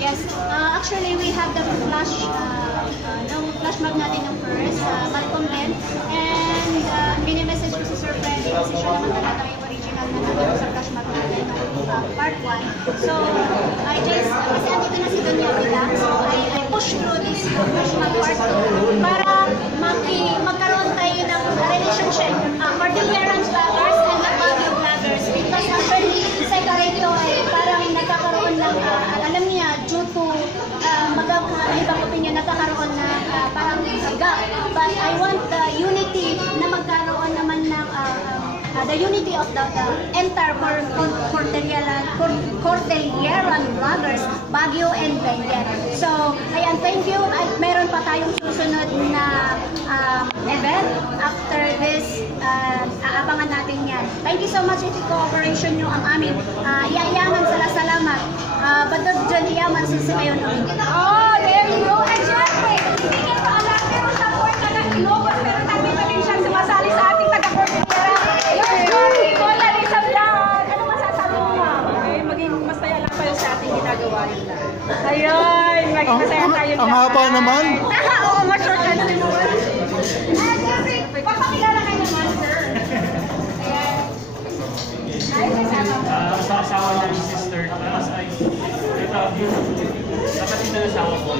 Yes, actually we have the flash, flash mag natin yung first, Malcolm N. And mini-message ko si Sir Freddy kasi siya naman talaga yung original na natin sa flash mag natin part 1. So, kasi andito na si Donya Villa, so I push through this flash mag part 2 para magkaroon tayo ng relationship for the parents vloggers and the Baguio vloggers. Because actually, sa Carito ay parang nagkakaroon ng, alam niya, due to ibang opinion, nagkakaroon na parang gap. But I want the unity na magkaroon naman ng the unity of the entire Cordilleran vloggers, Baguio and Benguet. So, ayan, thank you. At meron pa tayong susunod na event after this. Aabangan natin yan. Thank you so much ito cooperation nyo ang amin. Iayaman salamat. Badod dyan iyaman sa kayo noon. Oh, there you go. And syempre, hindi niya pa alam, pero support na ng Ilocos, pero natin pa din siyang sumasali sa ating taga-Cordillera. Nicole Larissa Vlog. Ano masasabi mo, ma'am? Okay, maging masaya lang kayo sa ating ginagawa yun lang. Ayun, maging masaya tayo lang. Ang haba naman. Oo, ma-short lang din naman. Papakilala kayo naman, sir. Ayan. Sa asawa niya yung sister, tapos ay kapatid na asawa ko.